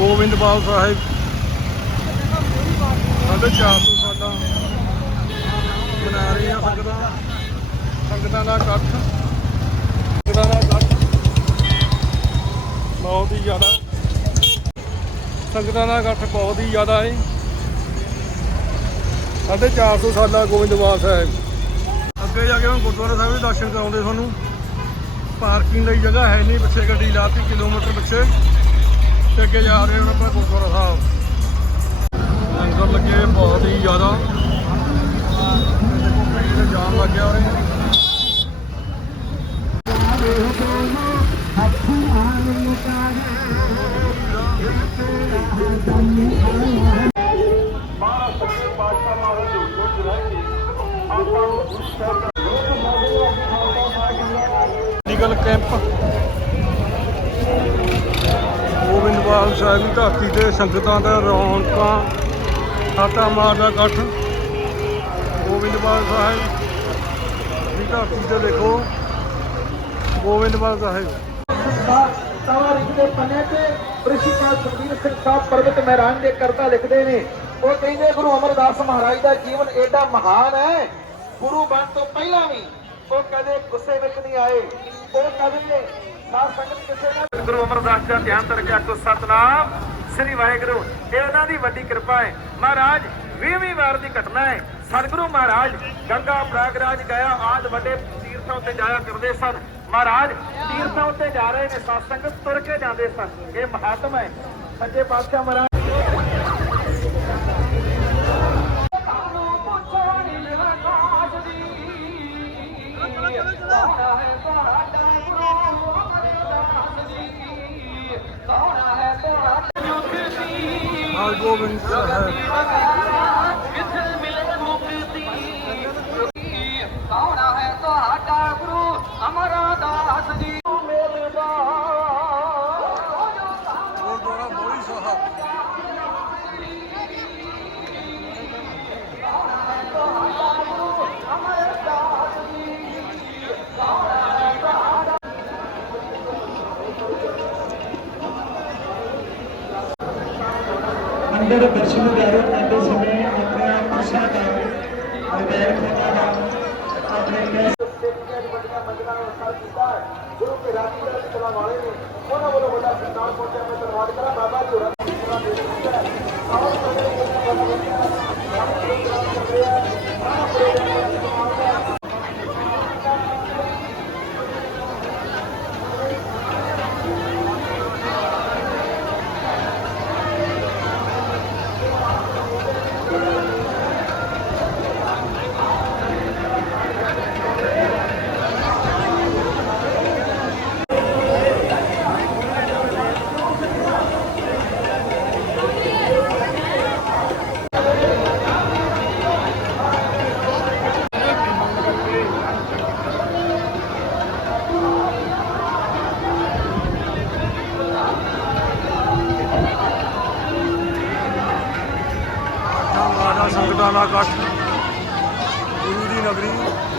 ਗੋਬਿੰਦਪਾਲ ਸਾਹਿਬ। ਸਾਢੇ 400 ਸਾਲਾਂ ਮਨਾ ਰਹੇ ਆ ਸੰਗਤਾਂ ਸੰਗਤਾਂ ਦਾ ਇਕੱਠ। ਸੰਗਤਾਂ ਦਾ ਇਕੱਠ। ਬਹੁਤ ਹੀ ਜ਼ਿਆਦਾ। ਸੰਗਤਾਂ ਦਾ ਇਕੱਠ ਬਹੁਤ ਹੀ ਜ਼ਿਆਦਾ ਹੈ। ਸਾਢੇ 400 ਸਾਲਾ ਗੋਬਿੰਦਵਾਲ ਸਾਹਿਬ। ਅੱਗੇ ਜਾ ਕੇ ਹੁਣ ਗੁਰਦੁਆਰਾ ਸਾਹਿਬ ਦੇ ਦਰਸ਼ਨ ਕਰਾਉਂਦੇ ਤੁਹਾਨੂੰ। ਪਾਰਕਿੰਗ ਲਈ ਜਗ੍ਹਾ ਹੈ ਨਹੀਂ ਪਿੱਛੇ ਗੱਡੀ ਲਾਤੀ, ਕਿਲੋਮੀਟਰ ਪਿੱਛੇ। ਤੇ ਅੱਗੇ ਜਾ ਰਹੇ ਹੁਣ ਆਪਾਂ ਗੁਰਦੁਆਰਾ ਸਾਹਿਬ। ਲੰਗਰ ਲੱਗੇ ਬਹੁਤ ਹੀ ਜ਼ਿਆਦਾ। ਦੇਖੋ ਭੀੜ ਦਾ ਜਾਮ ਲੱਗਿਆ ਉਰੇ। ਮੈਡੀਕਲ ਕੈਂਪ ਗੋਬਿੰਦਵਾਲ ਸਾਹਿਬ ਦੀ ਧਰਤੀ ਤੇ ਸੰਗਤਾਂ ਦਾ ਰੌਣਕਾਂ ਸਾਤਾ ਮਾਰਦਾ ਇਕੱਠ ਗੋਬਿੰਦਵਾਲ ਸਾਹਿਬ ਦੀ ਧਰਤੀ ਤੇ ਦੇਖੋ ਗੋਬਿੰਦਵਾਲ ਸਾਹਿਬ। ਤਾਰੀਖ ਦੇ ਪੰਨੇ ਤੇ ਪ੍ਰਿਸ਼ੀਪਾਲ ਸੁਖਬੀਰ ਸਿੰਘ ਸਾਹਿਬ ਪਰਬਤ ਮਹਿਰਾਨ ਦੇ ਕਰਤਾ ਲਿਖਦੇ ਨੇ। ਉਹ ਕਹਿੰਦੇ ਗੁਰੂ ਅਮਰਦਾਸ ਮਹਾਰਾਜ ਦਾ ਜੀਵਨ ਏਡਾ ਮਹਾਨ ਹੈ। ਗੁਰੂ ਬਣ ਤੋਂ ਪਹਿਲਾਂ ਵੀ ਉਹ ਕਦੇ ਗੁੱਸੇ ਵਿੱਚ ਨਹੀਂ ਆਏ। ਉਹ ਕਦੇ ਗੁਰੂ ਅਮਰਦਾਸ ਦਾ ਧਿਆਨ ਤਰ ਕੇ ਸਤਨਾਮ, ਸ੍ਰੀ ਵਾਹਿਗੁਰੂ। ਇਹ ਉਹਨਾਂ ਦੀ ਵੱਡੀ ਕਿਰਪਾ ਹੈ। ਮਹਾਰਾਜ 20ਵੀਂ ਵਾਰ ਦੀ ਘਟਨਾ ਹੈ। ਸਤਿਗੁਰੂ ਮਹਾਰਾਜ, ਗੰਗਾ, ਪ੍ਰਯਾਗਰਾਜ ਗਿਆ, ਆਦ ਵੱਡੇ ਤੀਰਥਾਂ ਉੱਤੇ ਜਾਇਆ ਕਰਦੇ ਸਨ। ਮਹਾਰਾਜ, ਤੀਰਥਾਂ ਉੱਤੇ ਜਾ ਰਹੇ ਨੇ ਸਾਧ ਸੰਗਤ ਤੁਰ ਕੇ ਜਾਂਦੇ ਸਨ। ਇਹ ਮਹਾਤਮ ਹੈ। ਸੱਚੇ ਪਾਤਸ਼ਾਹ ਮਹਾਰਾਜ ਆ ਅੰਦਰ ਦਰਸ਼ਨ ਦਿਆਰੋ ਕਰਦੇ ਸਮੇਂ ਆਪਣਾ ਕੁਰਸੀਆਂ ਦਾ ਮੋਬਾਈਲ ਖੋਲ੍ਹਣਾ ਦਾ ਆਪਣੇ ਮਾਤਾ ਸੰਗਤਾਂ ਦਾ ਇਕੱਠ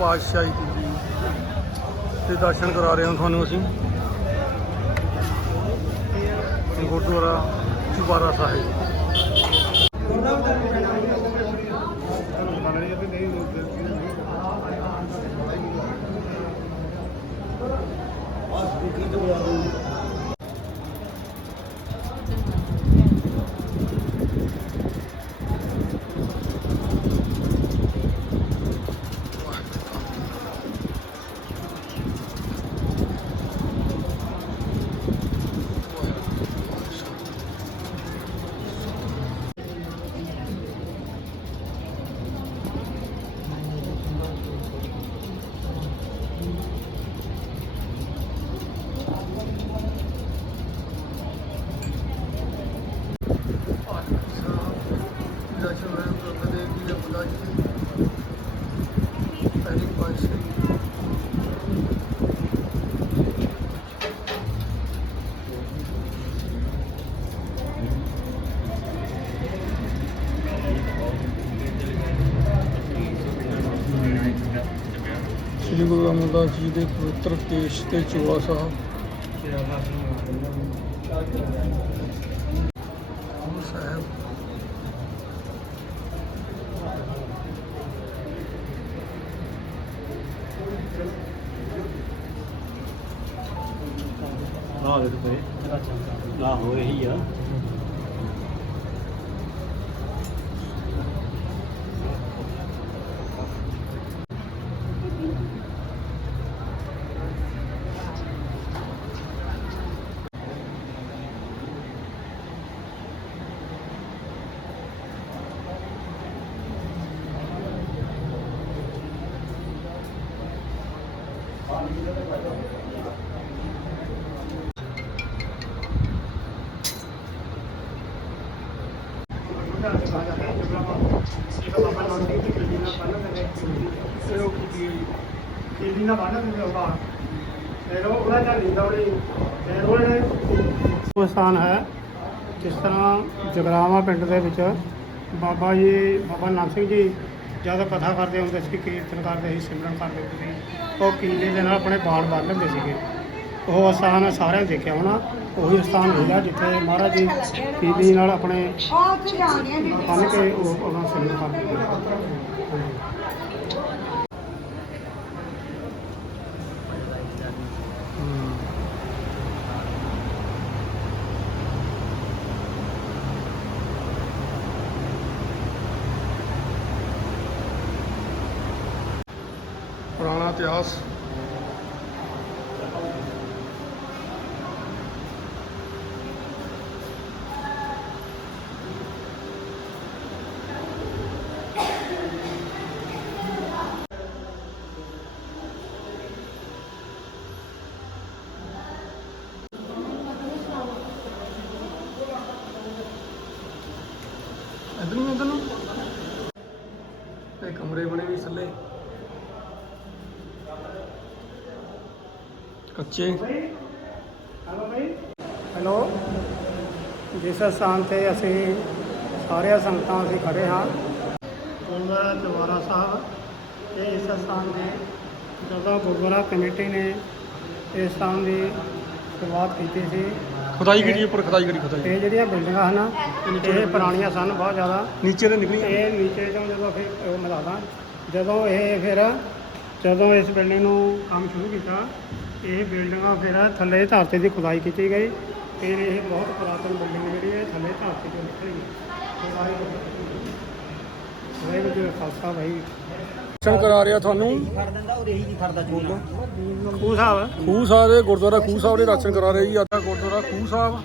ਪਾਤਸ਼ਾਹੀ ਜੀ। ਤੇ ਦਰਸ਼ਨ ਕਰਾ ਰਹੇ ਹਾਂ ਤੁਹਾਨੂੰ ਅਸੀਂ। ਗੁਰਦੁਆਰਾ ਚੁਬਾਰਾ ਸਾਹਿਬ। ਨੰਦਾ ਜੀ ਦੇ ਪਵਿੱਤਰ ਕੇਸ਼ ਤੇ ਚੋਲਾ ਸਾਹਿਬ। ਗੁਰੂ ਸਾਹਿਬ। ਨਾ ਦੇ ਪਏ ਨਾ ਹੋ ਰਹੀ ਆ। ਉਹ ਸਥਾਨ ਹੈ ਜਿਸ ਤਰ੍ਹਾਂ ਜਗਰਾਵਾ ਪਿੰਡ ਦੇ ਵਿੱਚ ਬਾਬਾ ਜੀ ਬਾਬਾ ਨਾਨਕ ਸਿੰਘ ਜੀ ਜਦੋਂ ਕਥਾ ਕਰਦੇ ਹੁੰਦੇ ਸੀ ਕੀਰਤਨ ਕਰਦੇ ਸੀ ਸਿਮਰਨ ਕਰਦੇ ਹੁੰਦੇ ਸੀ ਉਹ ਕੀਲੇ ਦੇ ਨਾਲ ਆਪਣੇ ਬਾਲ ਬੰਨ ਲੈਂਦੇ ਸੀਗੇ। ਉਹ ਸਥਾਨ ਸਾਰਿਆਂ ਨੇ ਦੇਖਿਆ ਹੋਣਾ ਉਹੀ ਸਥਾਨ ਹੈਗਾ ਜਿੱਥੇ ਮਹਾਰਾਜ ਜੀ ਕੀਲੀ ਨਾਲ ਆਪਣੇ ਬੰਨ ਕੇ ਉਹ ਆਪਣਾ ਸਿਮਰਨ ਕਰਦੇ ਸੀ ਹਾਂਜੀ। ਪੁਰਾਣਾ ਇਤਿਹਾਸ ਇੱਧਰ ਨੂੰ ਇੱਧਰ ਨੂੰ ਇਹ ਕਮਰੇ ਬਣੇ ਵੀ ਥੱਲੇ ਕੱਚੇ ਹੈਲੋ। ਜਿਸ ਸਥਾਨ ਤੇ ਅਸੀਂ ਸਾਰੇ ਸੰਗਤਾਂ ਅਸੀਂ ਖੜੇ ਹਾਂ। ਗੁਰਦੁਆਰਾ ਚਵਾਰਾ ਸਾਹਿਬ ਇਹ ਇਸ ਸਥਾਨ ਦੇ ਜਦੋਂ ਗੁਰਦੁਆਰਾ ਕਮੇਟੀ ਨੇ ਇਸ ਸਥਾਨ ਦੀ ਸ਼ੁਰੂਆਤ ਕੀਤੀ ਸੀ। ਖੁਦਾਈ ਕਰੀ ਉੱਪਰ? ਖੁਦਾਈ ਕਰੀ ਖੁਦਾਈ? ਇਹ ਜਿਹੜੀਆਂ ਬਿਲਡਿੰਗਾਂ ਹਨ ਇਹ ਪੁਰਾਣੀਆਂ ਸਨ ਬਹੁਤ ਜ਼ਿਆਦਾ। ਨੀਚੇ ਤੇ ਨਿਕਲੀ ਇਹ ਨੀਚੇ ਤੋਂ ਜਦੋਂ ਫਿਰ ਉਹ ਮਿਲਾਦਾ। ਜਦੋਂ ਇਹ ਫਿਰ ਜਦੋਂ ਇਸ ਬਿਲਡਿੰਗ ਨੂੰ ਕੰਮ ਸ਼ੁਰੂ ਕੀਤਾ ਇਹ ਬਿਲਡਿੰਗਾਂ ਫਿਰ ਥੱਲੇ ਧਰਤੀ ਦੀ ਖੁਦਾਈ ਕੀਤੀ ਗਈ। ਫਿਰ ਇਹ ਬਹੁਤ ਪੁਰਾਤਨ ਬਿਲਡਿੰਗ ਜਿਹੜੀ ਹੈ ਥੱਲੇ ਧਰਤੀ ਤੋਂ ਨਿਕਲੀ। ਖੁਦਾਈ ਵਾਹਿਗੁਰੂ ਜੀ ਖਾਲਸਾ ਵਾਹਿਗੁਰੂ ਦਰਸ਼ਨ ਕਰਾ ਰਿਹਾ ਤੁਹਾਨੂੰ। ਖੂਹ ਸਾਹਿਬ? ਖੂਹ ਸਾਹਿਬ ਦੇ ਗੁਰਦੁਆਰਾ ਖੂਹ ਸਾਹਿਬ ਦੇ ਦਰਸ਼ਨ ਕਰਾ ਰਹੇ ਜੀ। ਅੱਜ ਗੁਰਦੁਆਰਾ ਖੂਹ ਸਾਹਿਬ।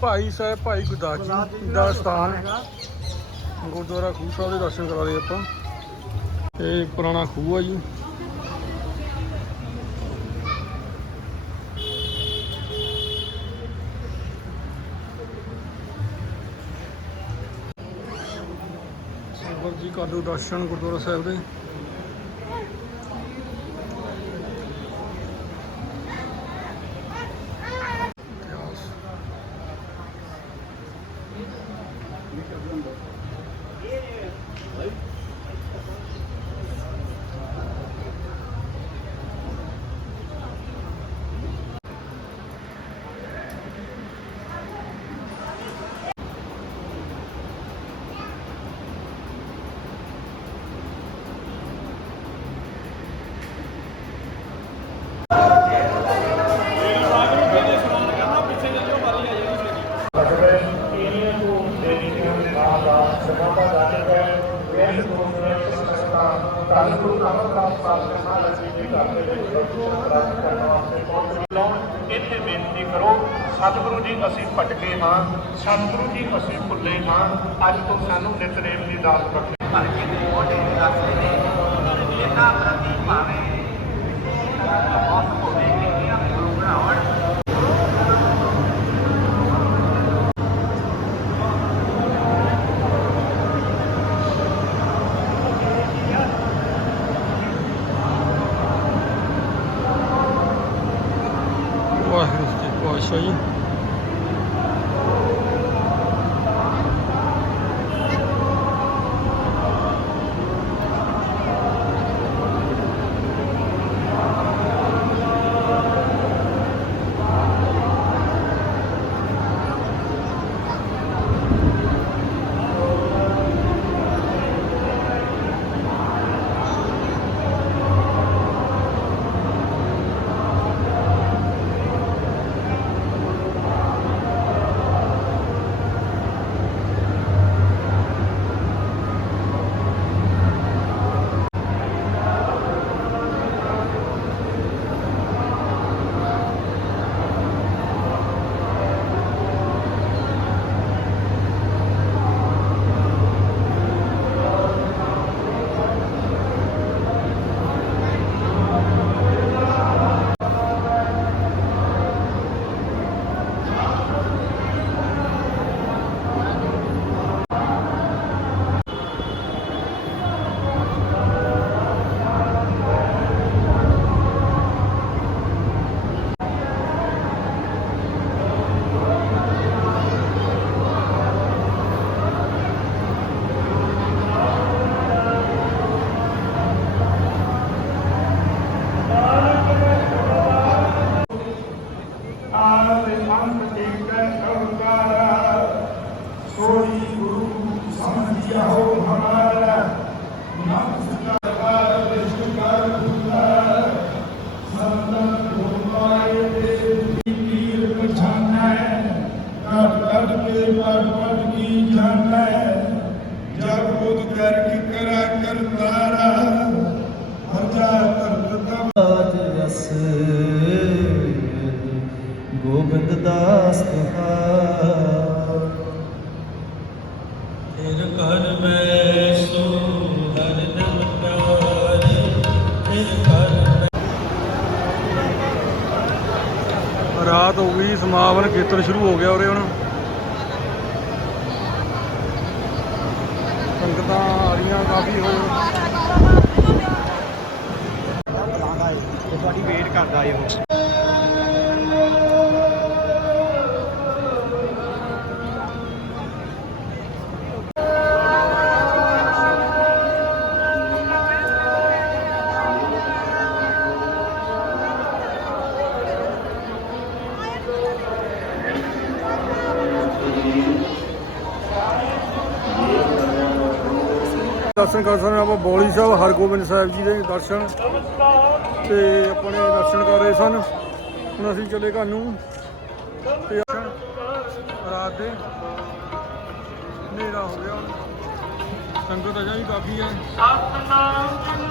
ਭਾਈ ਸਾਹਿਬ ਭਾਈ ਗੁਰਦਾਸ ਜੀ ਦਾ ਸਥਾਨ ਗੁਰਦੁਆਰਾ ਖੂਹ ਸਾਹਿਬ ਦੇ ਦਰਸ਼ਨ ਕਰਾ ਰਹੇ ਆਪਾਂ। ਇਹ ਪੁਰਾਣਾ ਖੂਹ ਆ ਜੀ। ਸਰਬਰ ਜੀ ਕਰ ਦਰਸ਼ਨ ਗੁਰਦੁਆਰਾ ਸਾਹਿਬ ਦੇ। ਇਤਿਹਾਸ। ਇੱਥੇ ਬੇਨਤੀ ਕਰੋ, ਸਤਿਗੁਰੂ ਜੀ, ਅਸੀਂ ਭਟਕੇ ਹਾਂ, ਸਤਿਗੁਰੂ ਜੀ, ਅਸੀਂ ਭੁੱਲੇ ਹਾਂ, ਅੱਜ ਤੋਂ ਸਾਨੂੰ ਨਿਤਨੇਮ ਦੀ ਦਾਤ ਬਖਸ਼ੇ। ਭਰ ਕੇ ਮੋਢੇ ਤੇ ਰੱਖਦੇ ਰਾਤ ਹੋ ਗਈ ਸਮਾਪਨ ਕੀਰਤਨ ਸ਼ੁਰੂ ਹੋ ਗਿਆ ਉਰੇ ਹੁਣ। ਸੰਗਤਾਂ ਆ ਰਹੀਆਂ ਕਾਫੀ ਹੋਰ। ਤੁਹਾਡੀ ਵੇਟ ਕਰਦਾ ਆਏ ਉਹ ਦਰਸ਼ਨ ਕਰ ਸਕਦੇ ਆਪਾਂ ਬੌਲੀ ਸਾਹਿਬ, ਹਰਗੋਬਿੰਦ ਸਾਹਿਬ ਜੀ ਦੇ ਦਰਸ਼ਨ। ਤੇ ਆਪਣੇ ਦਰਸ਼ਨ ਕਰ ਰਹੇ ਸਨ। ਹੁਣ ਅਸੀਂ ਚੱਲੇ ਘਰ ਨੂੰ। ਤੇ ਰਾਤ ਦੇ ਹਨੇਰਾ ਹੋ ਗਿਆ। ਸੰਗਤ ਅਜਾ ਵੀ ਕਾਫੀ ਹੈ। ਤੇ